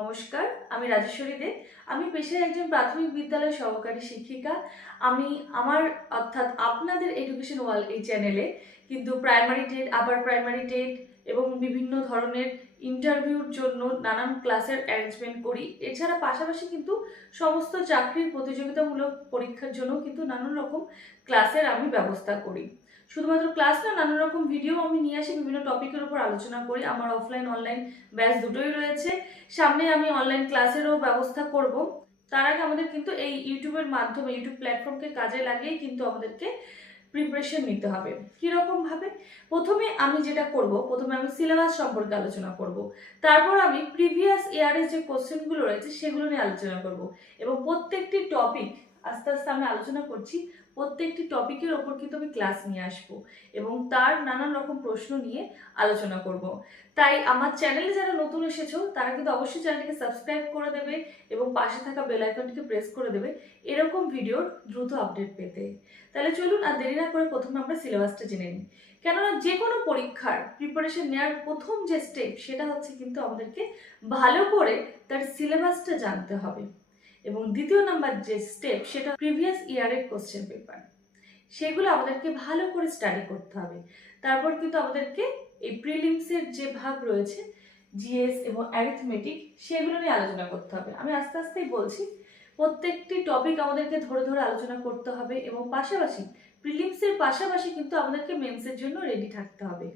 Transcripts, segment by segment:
নমস্কার, আমি রাজেশ্বরী দে। আমি পেশায় একজন প্রাথমিক বিদ্যালয়ের সহকারী শিক্ষিকা। আমি আমার অর্থাৎ আপনাদের এডুকেশন ওয়ার্ল্ড এই চ্যানেলে কিন্তু primary TET, upper primary TET এবং বিভিন্ন ধরনের ইন্টারভিউর জন্য নানান ক্লাসের অ্যারেঞ্জমেন্ট করি। এছাড়া পাশাপাশি কিন্তু সমস্ত চাকরির প্রতিযোগিতামূলক পরীক্ষার জন্য কিন্তু নানান রকম ক্লাসের আমি ব্যবস্থা করি। শুধুমাত্র ক্লাস না, নানান রকম ভিডিও আমি নিয়ে আসি, বিভিন্ন টপিকের উপর আলোচনা করি। আমার অফলাইন অনলাইন ব্যাচ দুটোই রয়েছে। সামনে আমি অনলাইন ক্লাসেরও ব্যবস্থা করব। তার আগে আমাদের কিন্তু এই ইউটিউবের মাধ্যমে, ইউটিউব প্ল্যাটফর্মকে কাজে লাগিয়ে কিন্তু আমাদেরকে প্রিপারেশন নিতে হবে। কিরকম ভাবে? প্রথমে আমি যেটা করব, প্রথমে আমি সিলেবাস সম্পর্কে আলোচনা করব, তারপর আমি প্রিভিয়াস ইয়ারের যে কোশ্চেনগুলো রয়েছে সেগুলো নিয়ে আলোচনা করব এবং প্রত্যেকটি টপিক আস্তে আস্তে আমি আলোচনা করছি। প্রত্যেকটি টপিকের ওপর কিন্তু আমি ক্লাস নিয়ে আসবো এবং তার নানান রকম প্রশ্ন নিয়ে আলোচনা করব। তাই আমার চ্যানেলে যারা নতুন এসেছো তারা কিন্তু অবশ্যই চ্যানেলটিকে সাবস্ক্রাইব করে দেবে এবং পাশে থাকা বেল আইকনটিকে প্রেস করে দেবে এরকম ভিডিওর দ্রুত আপডেট পেতে। তাহলে চলুন আর দেরি না করে প্রথমে আমরা সিলেবাসটা জেনে নিই। কেননা যে কোনো পরীক্ষার প্রিপারেশন নেওয়ার প্রথম যে স্টেপ সেটা হচ্ছে কিন্তু আমাদেরকে ভালো করে তার সিলেবাসটা জানতে হবে এবং দ্বিতীয় নাম্বার যে স্টেপ সেটা প্রিভিয়াস ইয়ারের কোশ্চেন পেপার, সেগুলো আমাদেরকে ভালো করে স্টাডি করতে হবে। তারপর কিন্তু আমাদেরকে এই প্রিলিমসের যে ভাগ রয়েছে জিএস এবং অ্যারিথমেটিক, সেগুলো নিয়ে আলোচনা করতে হবে। আমি আস্তে আস্তেই বলছি, প্রত্যেকটি টপিক আমাদেরকে ধরে ধরে আলোচনা করতে হবে এবং পাশাপাশি প্রিলিমসের পাশাপাশি কিন্তু আমাদেরকে মেন্সের জন্য রেডি থাকতে হবে।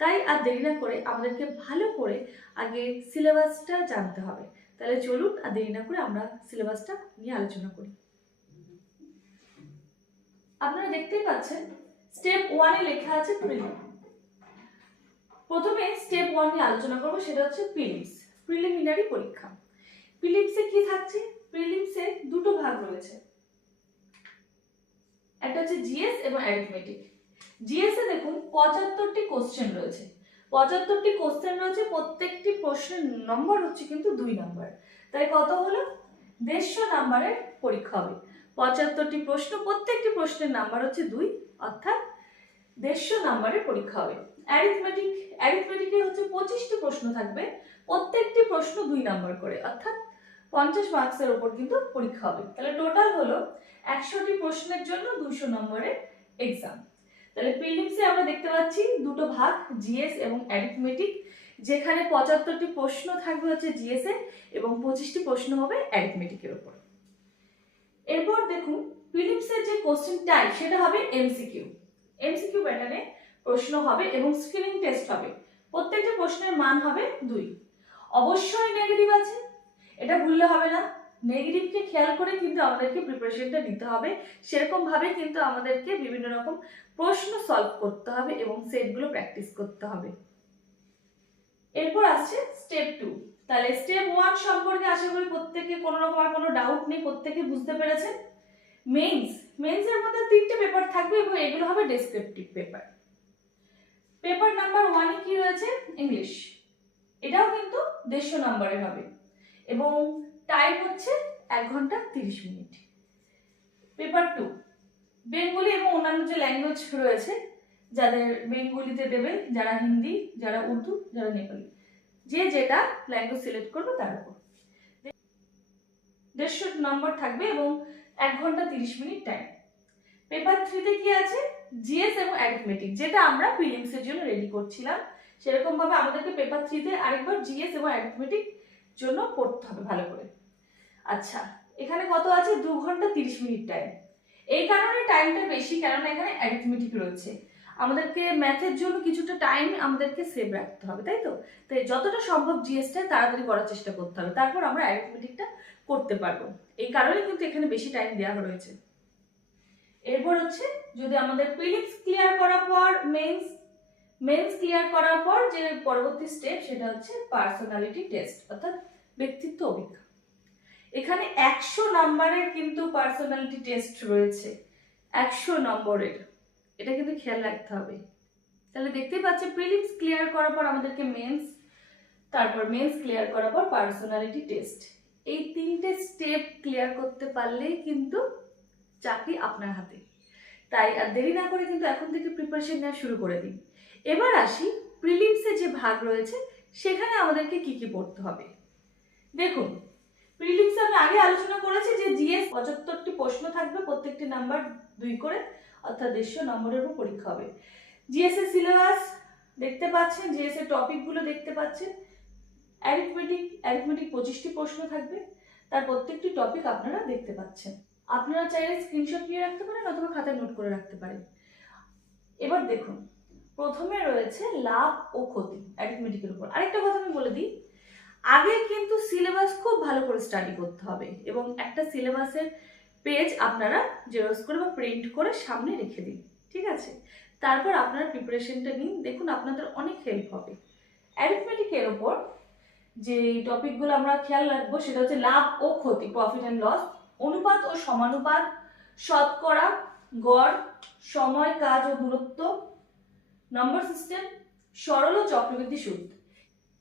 তাই আর দেরি না করে আমাদেরকে ভালো করে আগে সিলেবাসটা জানতে হবে। তাহলে চলুন আর দেরি না করে আমরা সিলেবাসটা নিয়ে আলোচনা করি। আপনারা দেখতেই পাচ্ছেন স্টেপ 1 এ লেখা আছে প্রিলিম। প্রথমে স্টেপ 1 নিয়ে আলোচনা করব, সেটা হচ্ছে প্রিলিমস, প্রিলিমিনারি পরীক্ষা। প্রিলিমসে কি থাকছে? প্রিলিমসে দুটো ভাগ রয়েছে, একটা হচ্ছে জিএস এবং অ্যারিথমেটিক। জিএস এ দেখুন 75টি কোশ্চেন রয়েছে। 75টি কোশ্চেন রয়েছে, প্রত্যেকটি প্রশ্নের নম্বর হচ্ছে কিন্তু 2 নাম্বার। তাই কত হলো? 150 নাম্বারের পরীক্ষা হবে। 75টি প্রশ্ন, প্রত্যেকটি প্রশ্নের নাম্বার হচ্ছে 2, অর্থাৎ 150 নাম্বারের পরীক্ষা হবে। অ্যারিথমেটিকে হচ্ছে 25টি প্রশ্ন থাকবে, প্রত্যেকটি প্রশ্ন 2 নাম্বার করে, অর্থাৎ 50 মার্কসের উপর কিন্তু পরীক্ষা হবে। তাহলে টোটাল হলো 100টি প্রশ্নের জন্য 200 নম্বরের এক্সাম। তাহলে প্রিলিমসে আমরা দেখতে পাচ্ছি দুটো ভাগ, জিএস এবং অ্যারিথমেটিক, যেখানে 75টি প্রশ্ন থাকবে হচ্ছে জিএস এ এবং 25টি প্রশ্ন হবে অ্যারিথমেটিকের উপর। এরপর দেখুন প্রিলিমসের যে কোশ্চেন টাইপ সেটা হবে এমসিকিউ। এমসিকিউ প্যাটার্নে প্রশ্ন হবে এবং স্ক্রিনিং টেস্ট হবে। প্রত্যেকটা প্রশ্নের মান হবে 2। অবশ্যই নেগেটিভ আছে, এটা ভুললে হবে না। নেগেটিভকে খেয়াল করে কিন্তু আমাদেরকে প্রিপারেশনটা নিতে হবে। সেরকম ভাবে কিন্তু আমাদেরকে বিভিন্ন রকম প্রশ্ন সলভ করতে হবে এবং সেটগুলো প্র্যাকটিস করতে হবে। এরপর আসছে স্টেপ 2। তাহলে স্টেপ 1 সম্পর্কে আশা করি প্রত্যেকে কোনো রকম আর কোনো ডাউট নেই, প্রত্যেকে বুঝতে পেরেছেন। মেন্সের মধ্যে 3টে পেপার থাকবে এবং এগুলো হবে ডেসক্রিপটিভ পেপার। পেপার নাম্বার 1 এ কি রয়েছে? ইংলিশ। এটাও কিন্তু 150 নম্বরের হবে এবং টাইম হচ্ছে 1 ঘন্টা 30 মিনিট। পেপার 2 বেঙ্গলি এবং অন্যান্য যে ল্যাঙ্গুয়েজ রয়েছে, যাদের বেঙ্গলিতে দেবে, যারা হিন্দি, যারা উর্দু, যারা নেপালি, যে যেটা ল্যাঙ্গুয়েজ সিলেক্ট করবে তার উপর 150 নম্বর থাকবে এবং 1 ঘন্টা 30 মিনিট টাইম। পেপার 3 তে কি আছে? জিএস এবং অ্যারিথমেটিক, যেটা আমরা প্রিলিমস এর জন্য রেডি করছিলাম। সেরকম ভাবে আমাদেরকে পেপার 3 তে আরেকবার জিএস এবং অ্যারিথমেটিক জন্য পড়তে হবে ভালো করে। আচ্ছা, এখানে কত আছে? 2 ঘন্টা 30 মিনিট টাইম। এই কারণে টাইমটা বেশি, কারণ এখানে অ্যারিথমেটিক রয়েছে। আমাদেরকে ম্যাথের জন্য কিছুটা টাইম আমাদেরকে সেভ রাখতে হবে, তাই তো? তাই যতটা সম্ভব জিএসটা তাড়াতাড়ি করার চেষ্টা করতে হবে, তারপর আমরা অ্যারিথমেটিকটা করতে পারবো। এই কারণে কিন্তু এখানে বেশি টাইম দেওয়া রয়েছে। এরপর হচ্ছে যদি আমাদের প্রিলিমস ক্লিয়ার করার পর মেন্স ক্লিয়ার করার পর যে পরবর্তী স্টেপ সেটা হচ্ছে পার্সোনালিটি টেস্ট, অর্থাৎ ব্যক্তিত্ব পরীক্ষা। এখানে 100 নম্বরের কিন্তু পার্সোনালিটি টেস্ট রয়েছে, 100 নম্বরের, এটা কিন্তু খেয়াল রাখতে হবে। তাহলে দেখতেই পাচ্ছি প্রিলিমস ক্লিয়ার করার পর আমাদেরকে মেন্স, তারপর মেন্স ক্লিয়ার করার পর পার্সোনালিটি টেস্ট। এই 3টে স্টেপ ক্লিয়ার করতে পারলেই কিন্তু চাকরি আপনার হাতে। তাই আর দেরি না করে কিন্তু এখন থেকে প্রিপারেশন নেওয়া শুরু করে দিন। এবার আসি প্রিলিমসে যে ভাগ রয়েছে সেখানে আমাদেরকে কি কি পড়তে হবে। দেখুন, প্রিলিমস আমি আগে আলোচনা করেছি যে জিএস 75টি প্রশ্ন থাকবে, প্রত্যেকটি নাম্বার 2 করে, অর্থাৎ 150 নম্বরের উপর পরীক্ষা হবে। জিএস এর সিলেবাস দেখতে পাচ্ছেন, জিএস এর টপিকগুলো দেখতে পাচ্ছেন। অ্যারিথমেটিক 25টি প্রশ্ন থাকবে, তার প্রত্যেকটি টপিক আপনারা দেখতে পাচ্ছেন। আপনারা চাইলে স্ক্রিনশট নিয়ে রাখতে পারেন অথবা খাতায় নোট করে রাখতে পারেন। এবার দেখুন, প্রথমে রয়েছে লাভ ও ক্ষতি অ্যারিথমেটিকের উপর। আরেকটা কথা আমি বলে দিই, আগে কিন্তু সিলেবাস খুব ভালো করে স্টাডি করতে হবে এবং একটা সিলেবাসের পেজ আপনারা জেরক্স করে বা প্রিন্ট করে সামনে রেখে দিন, ঠিক আছে? তারপর আপনারা প্রিপারেশনটা নিন, দেখুন আপনাদের অনেক হেল্প হবে। অ্যারিথমেটিকের ওপর যে টপিকগুলো আমরা খেয়াল রাখবো সেটা হচ্ছে লাভ ও ক্ষতি, প্রফিট অ্যান্ড লস, অনুপাত ও সমানুপাত, শতকরা, গড়, সময়, কাজ ও দূরত্ব, নম্বর সিস্টেম, সরল ও চক্রবৃদ্ধি সুদ।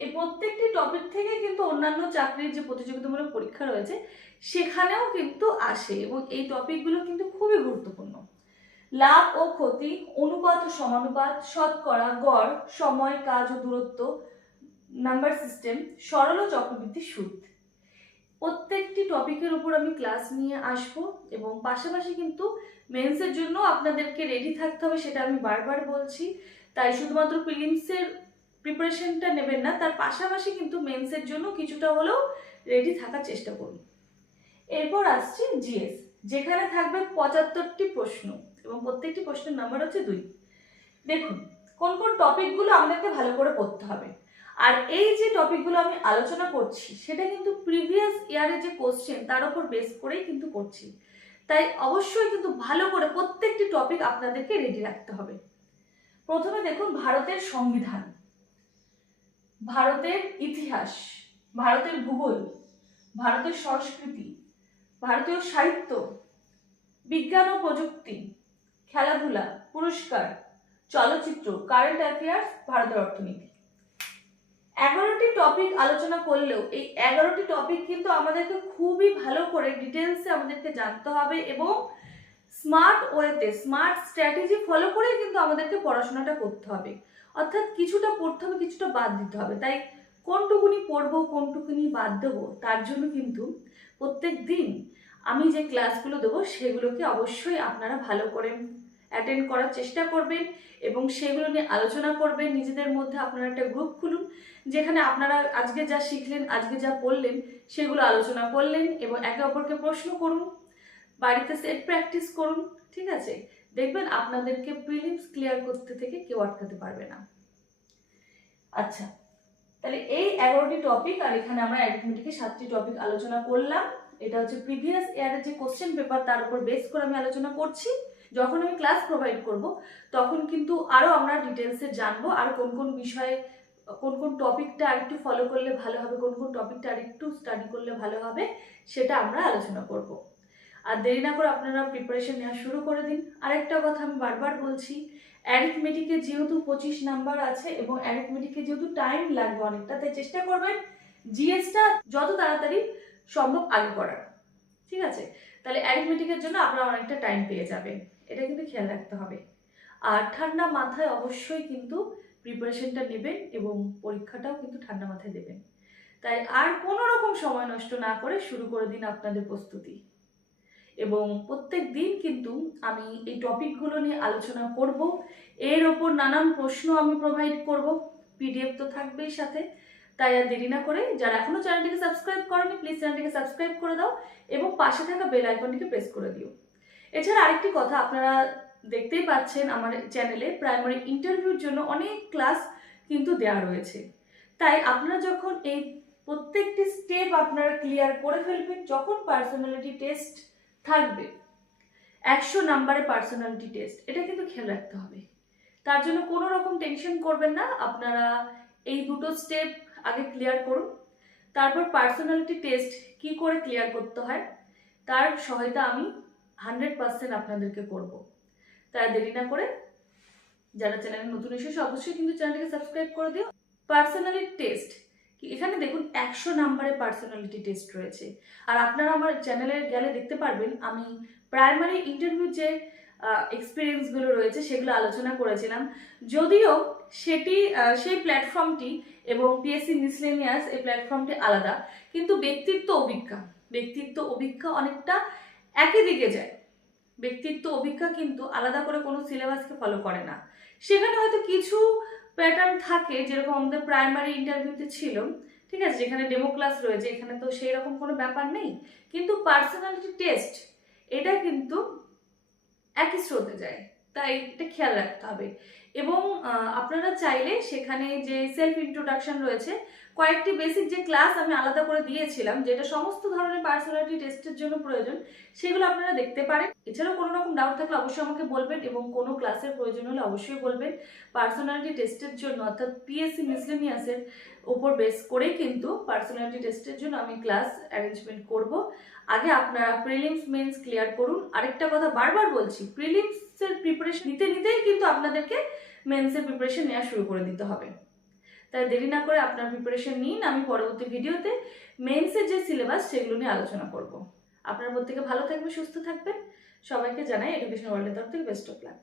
এই প্রত্যেকটি টপিক থেকে কিন্তু অন্যান্য চাকরির যে প্রতিযোগিতামূলক পরীক্ষা রয়েছে সেখানেও কিন্তু আসে এবং এই টপিকগুলো কিন্তু খুবই গুরুত্বপূর্ণ। লাভ ও ক্ষতি, অনুপাত ও সমানুপাত, শতকরা, গড়, সময়, কাজ ও দূরত্ব, নাম্বার সিস্টেম, সরল ও চক্রবৃদ্ধি সুদ। প্রত্যেকটি টপিকের উপর আমি ক্লাস নিয়ে আসব এবং পাশাপাশি কিন্তু মেন্সের জন্য আপনাদেরকে রেডি থাকতে হবে, সেটা আমি বারবার বলছি। তাই শুধুমাত্র প্রিলিমসের প্রিপারেশনটা নেবেন না, তার পাশাপাশি কিন্তু মেন্সের জন্য কিছুটা হলেও রেডি থাকার চেষ্টা করুন। এরপর আসছে জিএস, যেখানে থাকবে 75টি প্রশ্ন এবং প্রত্যেকটি প্রশ্নের নাম্বার হচ্ছে 2। দেখুন কোন কোন টপিকগুলো আমাদেরকে ভালো করে পড়তে হবে। আর এই যে টপিকগুলো আমি আলোচনা করছি সেটা কিন্তু প্রিভিয়াস ইয়ারের যে কোশ্চেন তার উপর বেস করেই কিন্তু করছি, তাই অবশ্যই কিন্তু ভালো করে প্রত্যেকটি টপিক আপনাদেরকে রেডি রাখতে হবে। প্রথমে দেখুন, ভারতের সংবিধান, ভারতের ইতিহাস, ভারতের ভূগোল, ভারতের সংস্কৃতি, ভারতীয় সাহিত্য, বিজ্ঞান ও প্রযুক্তি, খেলাধুলা, পুরস্কার, চলচ্চিত্র, কারেন্ট অ্যাফেয়ার্স, ভারতের অর্থনীতি। 11টি টপিক আলোচনা করলেও এই 11টি টপিক কিন্তু আমাদেরকে খুবই ভালো করে ডিটেলসে আমাদেরকে জানতে হবে এবং স্মার্ট ওয়েতে, স্মার্ট স্ট্র্যাটেজি ফলো করেই কিন্তু আমাদেরকে পড়াশোনাটা করতে হবে। অর্থাৎ কিছুটা পড়তে হবে, কিছুটা বাদ দিতে হবে। তাই কোনটুকুনি পড়বো, কোনটুকুনি বাদ দেবো, তার জন্য কিন্তু প্রত্যেক দিন আমি যে ক্লাসগুলো দেবো সেগুলোকে অবশ্যই আপনারা ভালো করে অ্যাটেন্ড করার চেষ্টা করবেন এবং সেগুলো নিয়ে আলোচনা করবেন। নিজেদের মধ্যে আপনারা একটা গ্রুপ খুলুন, যেখানে আপনারা আজকে যা শিখলেন, আজকে যা পড়লেন সেগুলো আলোচনা করলেন এবং একে অপরকে প্রশ্ন করুন, বাড়িতে সেট প্র্যাকটিস করুন, ঠিক আছে? দেখবেন আপনাদেরকে প্রিলিমস ক্লিয়ার করতে থেকে কেউ আটকাতে পারবে না। আচ্ছা, তাহলে এই 11টি টপিক, আর এখানে আমরা অ্যারিথমেটিকের 7টি টপিক আলোচনা করলাম। এটা হচ্ছে প্রিভিয়াস ইয়ারের যে কোশ্চেন পেপার তার উপর বেস করে আমি আলোচনা করছি। যখন আমি ক্লাস প্রোভাইড করব তখন কিন্তু আরও আমরা ডিটেলসে জানবো আর কোন কোন বিষয়ে কোন কোন টপিকটা আরেকটু ফলো করলে ভালো হবে, কোন কোন টপিকটা আরেকটু স্টাডি করলে ভালো হবে, সেটা আমরা আলোচনা করব। আর দেরি না করে আপনারা প্রিপারেশন নেওয়া শুরু করে দিন। আরেকটা কথা আমি বারবার বলছি, অ্যারিথমেটিকে যেহেতু 25 নাম্বার আছে এবং অ্যারিথমেটিকে যেহেতু টাইম লাগবে অনেকটা, তাই চেষ্টা করবেন জিএসটা যত তাড়াতাড়ি সম্ভব আগে করার, ঠিক আছে? তাহলে অ্যারিথমেটিকের জন্য আপনারা অনেকটা টাইম পেয়ে যাবেন, এটা কিন্তু খেয়াল রাখতে হবে। আর ঠান্ডা মাথায় অবশ্যই কিন্তু প্রিপারেশনটা নেবেন এবং পরীক্ষাটাও কিন্তু ঠান্ডা মাথায় দেবেন। তাই আর কোনো রকম সময় নষ্ট না করে শুরু করে দিন আপনাদের প্রস্তুতি। এবং প্রত্যেক দিন কিন্তু আমি এই টপিকগুলো নিয়ে আলোচনা করব, এর ওপর নানান প্রশ্ন আমি প্রোভাইড করব, পিডিএফ তো থাকবেই সাথে। তাই আর দেরি না করে যারা এখনো চ্যানেলটিকে সাবস্ক্রাইব করেনি প্লিজ চ্যানেলটিকে সাবস্ক্রাইব করে দাও এবং পাশে থাকা বেল আইকনটিকে প্রেস করে দিও। এছাড়া আরেকটি কথা, আপনারা দেখতেই পাচ্ছেন আমার চ্যানেলে প্রাইমারি ইন্টারভিউর জন্য অনেক ক্লাস কিন্তু দেওয়া রয়েছে। তাই আপনারা যখন এই প্রত্যেকটি স্টেপ আপনারা ক্লিয়ার করে ফেলবেন, যখন পার্সোনালিটি টেস্ট থাকবে 100 নাম্বারের পার্সোনালিটি টেস্ট, এটা কিন্তু খেয়াল রাখতে হবে। তার জন্য কোনো রকম টেনশন করবেন না, আপনারা এই দুটো স্টেপ আগে ক্লিয়ার করুন। তারপর পার্সোনালিটি টেস্ট কি করে ক্লিয়ার করতে হয় তার সহায়তা আমি 100% আপনাদেরকে করব। তাই দেরি না করে যারা চ্যানেলে নতুন এসেছে অবশ্যই কিন্তু চ্যানেলটিকে সাবস্ক্রাইব করে দিও। পার্সোনালিটি টেস্ট, এখানে দেখুন 100 নাম্বারের পার্সোনালিটি টেস্ট রয়েছে। আর আপনারা আমার চ্যানেলে গেলে দেখতে পারবেন আমি প্রাইমারি ইন্টারভিউ যে এক্সপিরিয়েন্সগুলো রয়েছে সেগুলো আলোচনা করেছিলাম, যদিও সেই প্ল্যাটফর্মটি এবং পিএসসি মিসলেনিয়াস এই প্ল্যাটফর্মটি আলাদা, কিন্তু ব্যক্তিত্ব অভিজ্ঞা অনেকটা একই দিকে যায়। ব্যক্তিত্ব অভিজ্ঞা কিন্তু আলাদা করে কোনো সিলেবাসকে ফলো করে না। সেখানে হয়তো কিছু প্যাটার্ন থাকে, যেরকম আমাদের প্রাইমারি ইন্টারভিউতে ছিল, ঠিক আছে, যেখানে ডেমো ক্লাস রয়েছে, এখানে তো সেই রকম কোনো ব্যাপার নেই। কিন্তু পার্সোনালিটি টেস্ট এটা কিন্তু একই স্রোতে যায়, তাই এটা খেয়াল রাখতে হবে। এবং আপনারা চাইলে সেখানে যে সেলফ ইন্ট্রোডাকশন রয়েছে, কয়েকটি বেসিক যে ক্লাস আমি আলাদা করে দিয়েছিলাম, যেটা সমস্ত ধরনের পার্সোনালিটি টেস্টের জন্য প্রয়োজন, সেগুলো আপনারা দেখতে পারেন। এছাড়াও কোনো রকম ডাউট থাকলে অবশ্যই আমাকে বলবেন, এবং কোনো ক্লাসের প্রয়োজন হলে অবশ্যই বলবেন। পার্সোনালিটি টেস্টের জন্য অর্থাৎ পিএসসি মিসলেনিয়াসের উপর বেস করেই কিন্তু পার্সোনালিটি টেস্টের জন্য আমি ক্লাস অ্যারেঞ্জমেন্ট করব। আগে আপনারা প্রিলিমস মেন্স ক্লিয়ার করুন। আরেকটা কথা বারবার বলছি, প্রিলিমসের প্রিপারেশন নিতেই কিন্তু আপনাদেরকে মেন্সের প্রিপারেশন নেওয়া শুরু করে দিতে হবে। তাই দেরি না করে আপনার প্রিপারেশন নিন। আমি পরবর্তী ভিডিওতে মেন্সের যে সিলেবাস সেগুলো নিয়ে আলোচনা করব। আপনারা প্রত্যেকে ভালো থাকবেন, সুস্থ থাকবেন। সবাইকে জানাই এডুকেশন ওয়ার্ল্ডের তরফ থেকে বেস্ট অফ লাক।